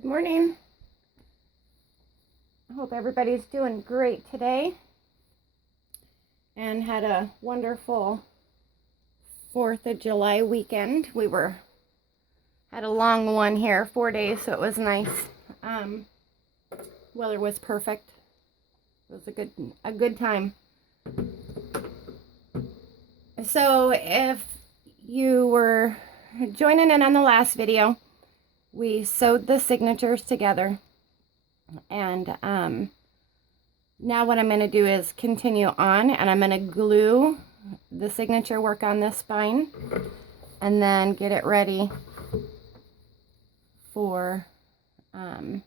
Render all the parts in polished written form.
Good morning. I hope everybody's doing great today and had a wonderful 4th of July weekend. Had a long one here, 4 days, so it was nice. Weather was perfect. It was a good time. So if you were joining in on the last video, we sewed the signatures together, and now what I'm going to do is continue on, and I'm going to glue the signature work on this spine and then get it ready for the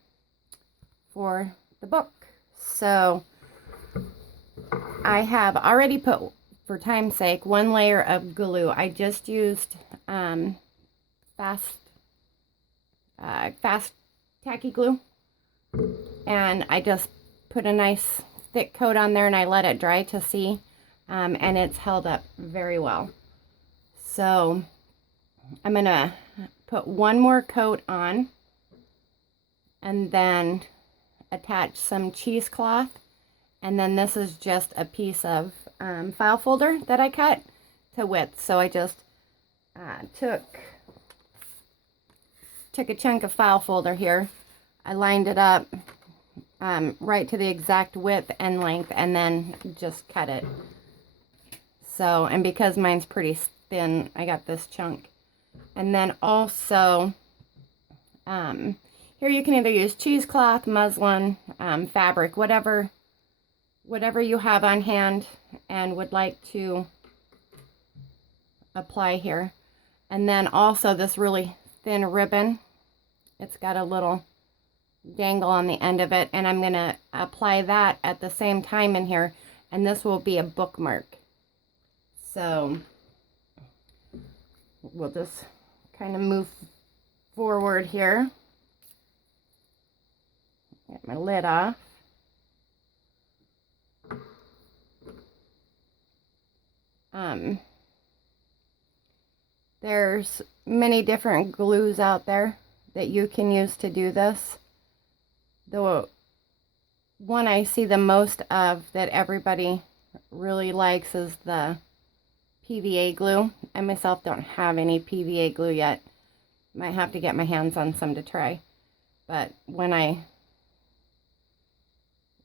book. So I have already put, for time's sake, 1 layer of glue. I just used fast tacky glue, and I just put a nice thick coat on there and I let it dry to see, and it's held up very well. So I'm gonna put 1 more coat on and then attach some cheesecloth, and then this is just a piece of file folder that I cut to width. So I just took a chunk of file folder here. I lined it up right to the exact width and length, and then just cut it. So, and because mine's pretty thin, I got this chunk. And then also, here you can either use cheesecloth, muslin, fabric, whatever you have on hand and would like to apply here. And then also this really thin ribbon, it's got a little dangle on the end of it, and I'm going to apply that at the same time in here, and this will be a bookmark. So we'll just kind of move forward here. Get my lid off. There's many different glues out there that you can use to do this. The one I see the most of that everybody really likes is the PVA glue. I myself don't have any PVA glue yet. Might have to get my hands on some to try. But when I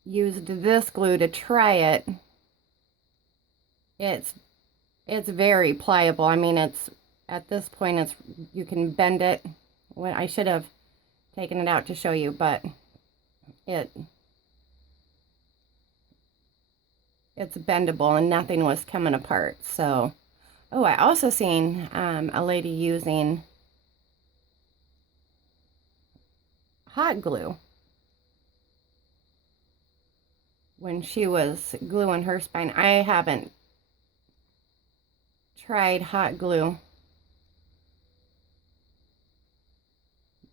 used this glue to try it, it's very pliable. I mean, it's at this point, you can bend it. When I should have taken it out to show you, but it's bendable and nothing was coming apart. So, oh, I also seen a lady using hot glue when she was gluing her spine. I haven't tried hot glue,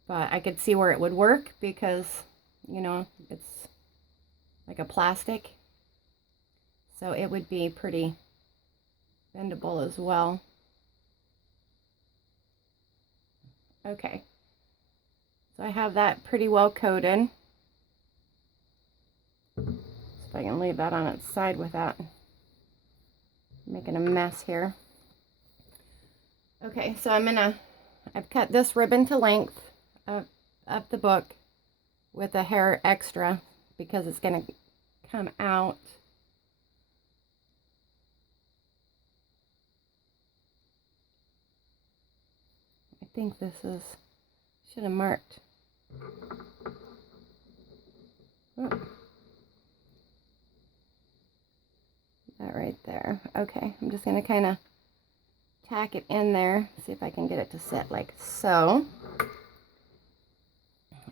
but I could see where it would work because, you know, it's like a plastic, so it would be pretty bendable as well. Okay, so I have that pretty well coated. So if I can leave that on its side without making a mess here. Okay, so I've cut this ribbon to length of the book with a hair extra because it's going to come out. I think this should have marked. Oh. That right there. Okay, I'm just going to kind of tack it in there, see if I can get it to sit like so.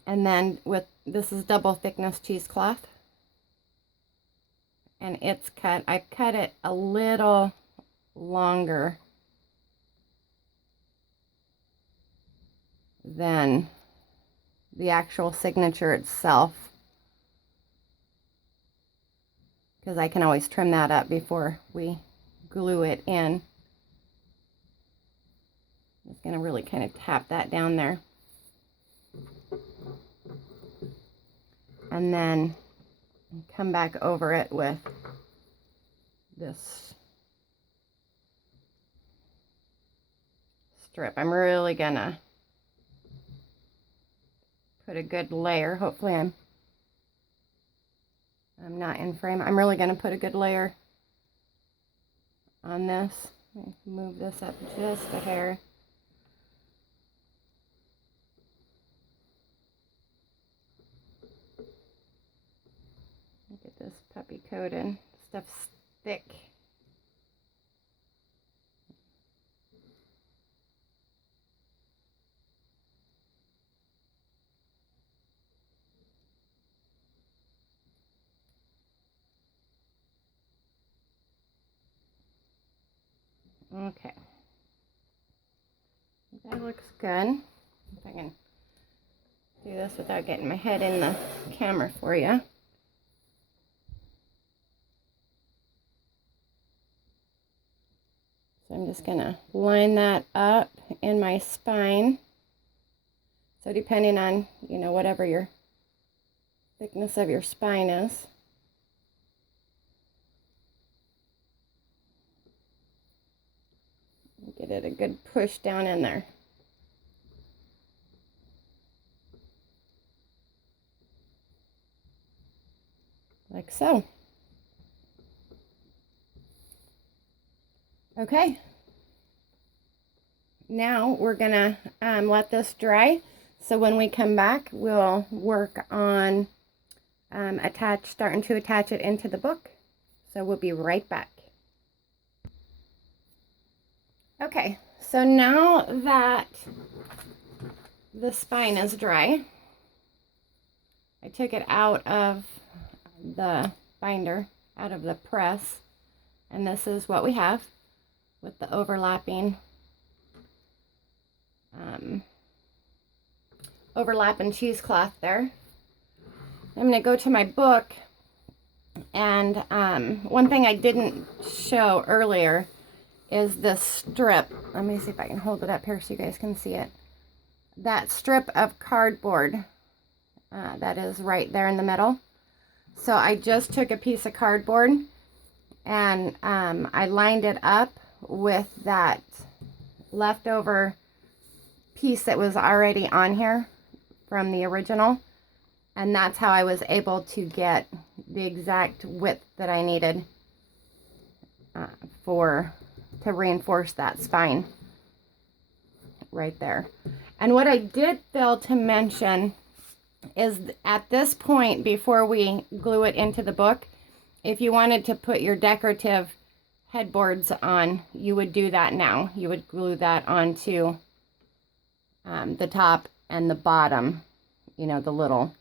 And then this is double thickness cheesecloth, and it's cut. I cut it a little longer than the actual signature itself, because I can always trim that up before we glue it in. I'm just going to really kind of tap that down there. and then come back over it with this strip. I'm really gonna put a good layer. Hopefully I'm not in frame. I'm really gonna put a good layer on this. Move this up just a hair. Get this puppy coated. Stuff's thick. Okay. That looks good. If I can do this without getting my head in the camera for you. So I'm just gonna line that up in my spine. So depending on, you know, whatever your thickness of your spine is. Get it a good push down in there. Like so. Okay. Now we're gonna let this dry. So when we come back, we'll work on starting to attach it into the book. So we'll be right back. Okay, so now that the spine is dry, I took it out of the binder, out of the press, and this is what we have with the overlapping cheesecloth there. I'm going to go to my book, and one thing I didn't show earlier is this strip. Let me see if I can hold it up here so you guys can see it. That strip of cardboard that is right there in the middle. So I just took a piece of cardboard and I lined it up with that leftover piece that was already on here from the original. And that's how I was able to get the exact width that I needed to reinforce that spine right there. And what I did fail to mention is at this point, before we glue it into the book, if you wanted to put your decorative headboards on, you would do that now. You would glue that onto the top and the bottom, you know, the little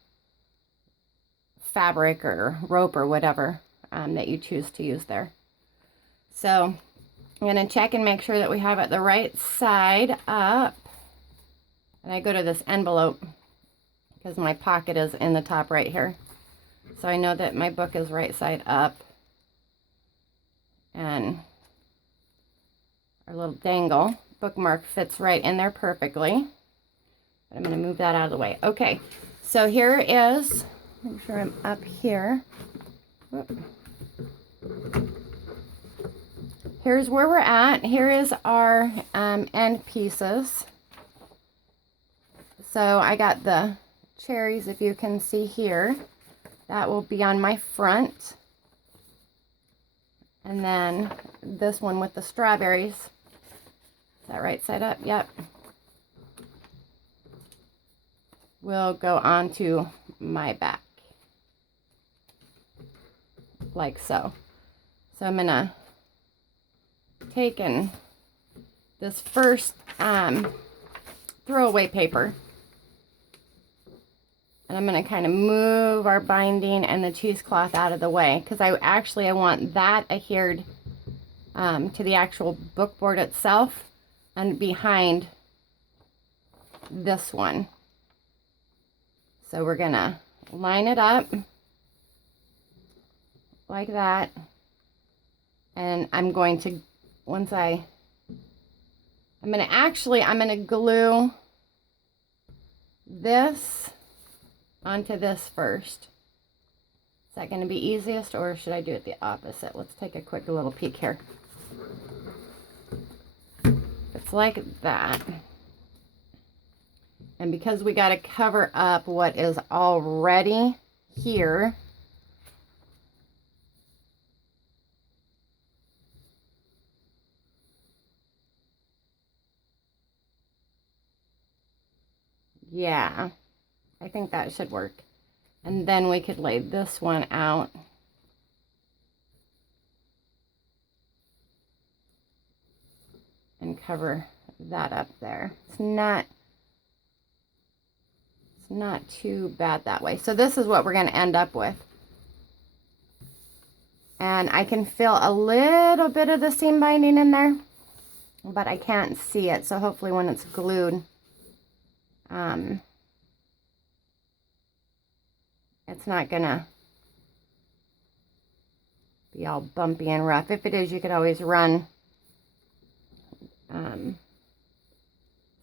fabric or rope or whatever that you choose to use there. So I'm going to check and make sure that we have it the right side up. And I go to this envelope because my pocket is in the top right here. So I know that my book is right side up. And our little dangle bookmark fits right in there perfectly. But I'm going to move that out of the way. Okay, so here is, make sure I'm up here. Whoop. Here's where we're at. Here is our end pieces. So I got the cherries, if you can see here. That will be on my front. And then this one with the strawberries. Is that right side up? Yep. Will go onto my back. Like so. So I'm gonna take this first throwaway paper, and I'm going to kind of move our binding and the cheesecloth out of the way, because I want that adhered to the actual book board itself and behind this one. So we're going to line it up like that, and I'm going to I'm going to glue this onto this first. Is that going to be easiest, or should I do it the opposite? Let's take a quick little peek here. It's like that. And because we got to cover up what is already here, yeah, I think that should work. And then we could lay this one out. And cover that up there. It's not too bad that way. So this is what we're going to end up with. And I can feel a little bit of the seam binding in there, but I can't see it. So hopefully when it's glued, it's not gonna be all bumpy and rough. If it is, you could always run some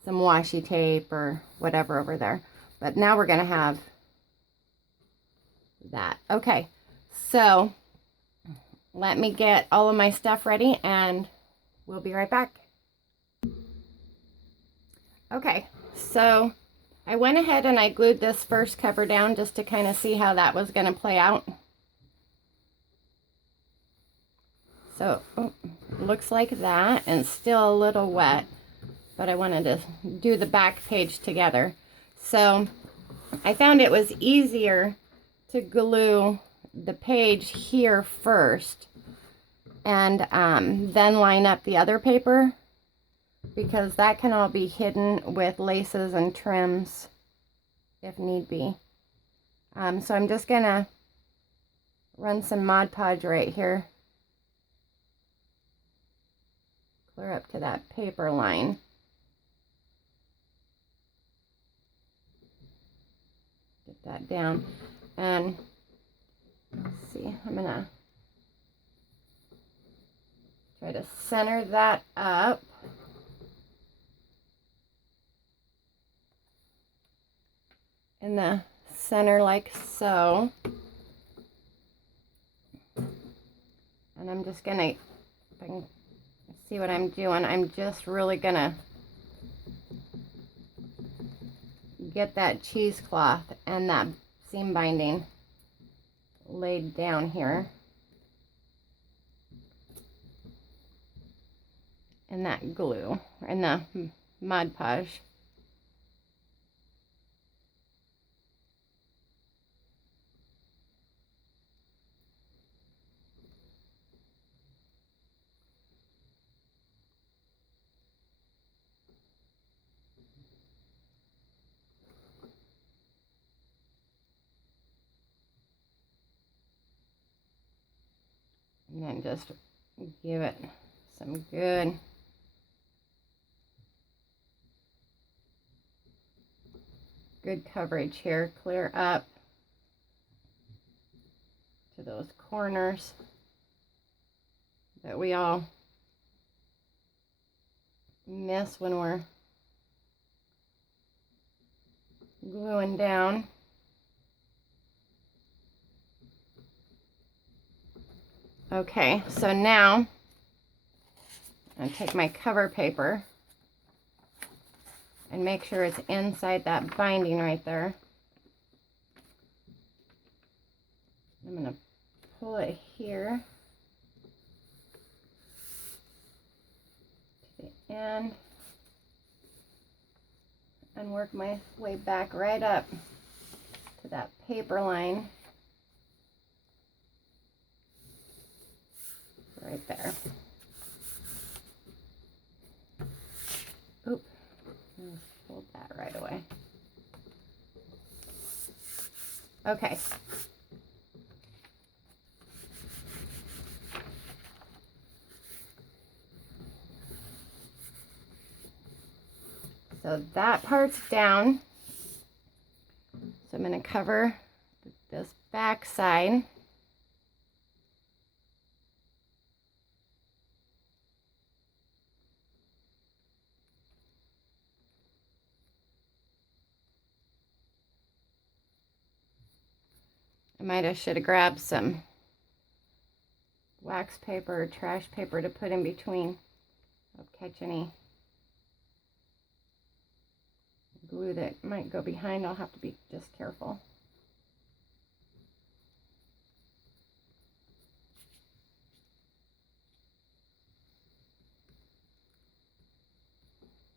washi tape or whatever over there. But now we're gonna have that. Okay, so let me get all of my stuff ready and we'll be right back. Okay, so I went ahead and I glued this first cover down just to kind of see how that was going to play out. So, looks like that, and still a little wet, but I wanted to do the back page together. So, I found it was easier to glue the page here first and then line up the other paper, because that can all be hidden with laces and trims if need be. So I'm just gonna run some Mod Podge right here, clear up to that paper line. Get that down, and let's see, I'm gonna try to center that up. In the center like so. And I'm just gonna, if I can see what I'm doing, I'm just really gonna get that cheesecloth and that seam binding laid down here. And that glue, and the Mod Podge. And then just give it some good coverage here. Clear up to those corners that we all miss when we're gluing down. Okay, so now I take my cover paper and make sure it's inside that binding right there. I'm going to pull it here to the end and work my way back right up to that paper line right there. Oop, hold that right away. Okay. So that part's down. So I'm going to cover this back side. I'm might have should have grabbed some wax paper or trash paper to put in between. I'll catch any glue that might go behind. I'll have to be just careful.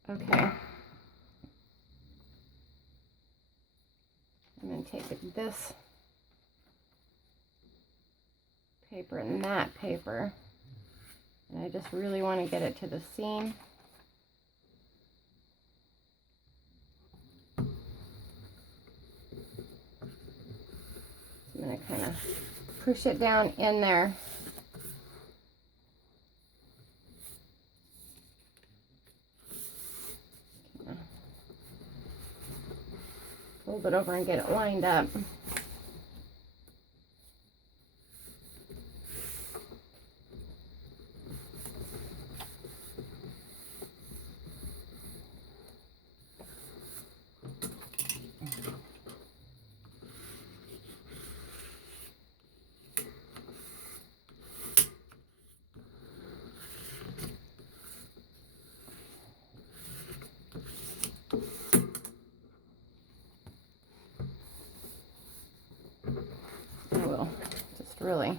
Okay. I'm going to take this paper and that paper, and I just really want to get it to the seam. I'm going to kind of push it down in there. Fold it over and get it lined up. Really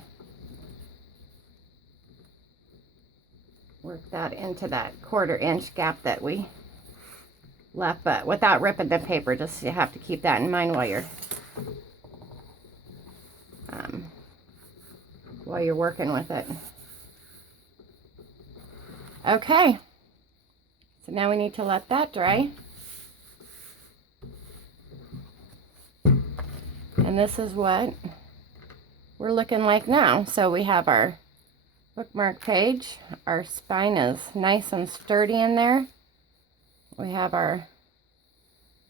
work that into that 1/4 inch gap that we left, but without ripping the paper. Just you have to keep that in mind while you're working with it. Okay, so now we need to let that dry, and this is what we're looking like now. So we have our bookmark page. Our spine is nice and sturdy in there. We have our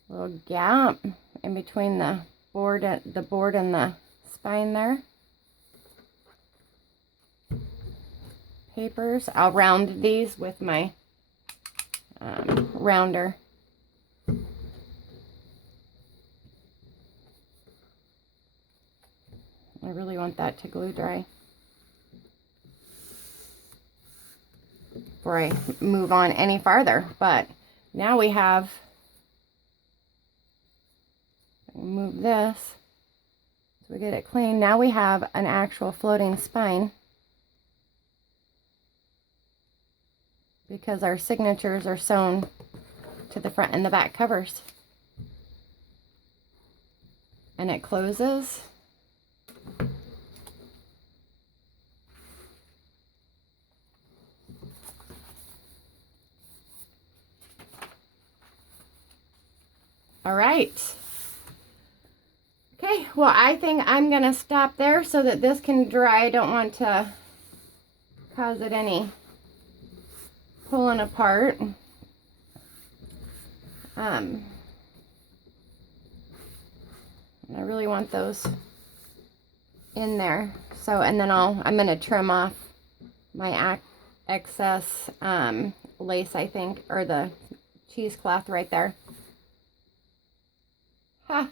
little gap in between the board and the spine there. Papers. I'll round these with my rounder. I really want that to glue dry before I move on any farther. But now we have, move this so we get it clean. Now we have an actual floating spine because our signatures are sewn to the front and the back covers. And it closes. All right. Okay, well, I think I'm going to stop there so that this can dry. I don't want to cause it any pulling apart. And I really want those in there. So, and then I'm going to trim off my excess lace, I think, or the cheesecloth right there. Huh.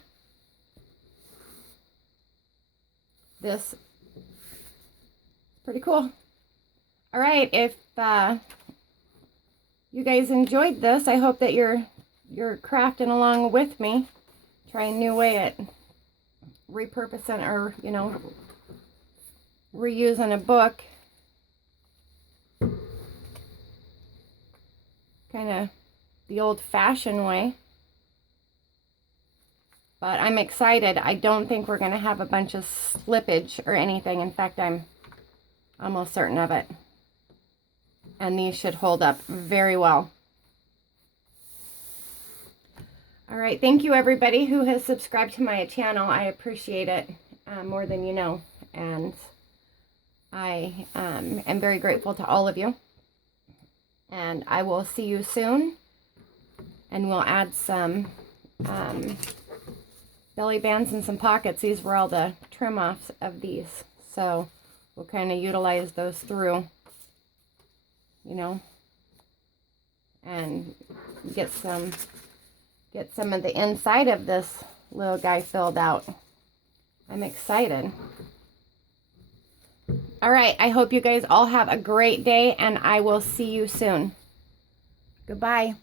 This is pretty cool. All right, if you guys enjoyed this, I hope that you're crafting along with me, trying a new way at repurposing or, you know, reusing a book. Kind of the old-fashioned way. But I'm excited. I don't think we're going to have a bunch of slippage or anything. In fact, I'm almost certain of it. And these should hold up very well. All right. Thank you, everybody who has subscribed to my channel. I appreciate it more than you know. And I am very grateful to all of you. And I will see you soon. And we'll add some belly bands and some pockets. These were all the trim offs of these, so we'll kind of utilize those through, you know, and get some of the inside of this little guy filled out. I'm excited. All right, I hope you guys all have a great day, and I will see you soon. Goodbye.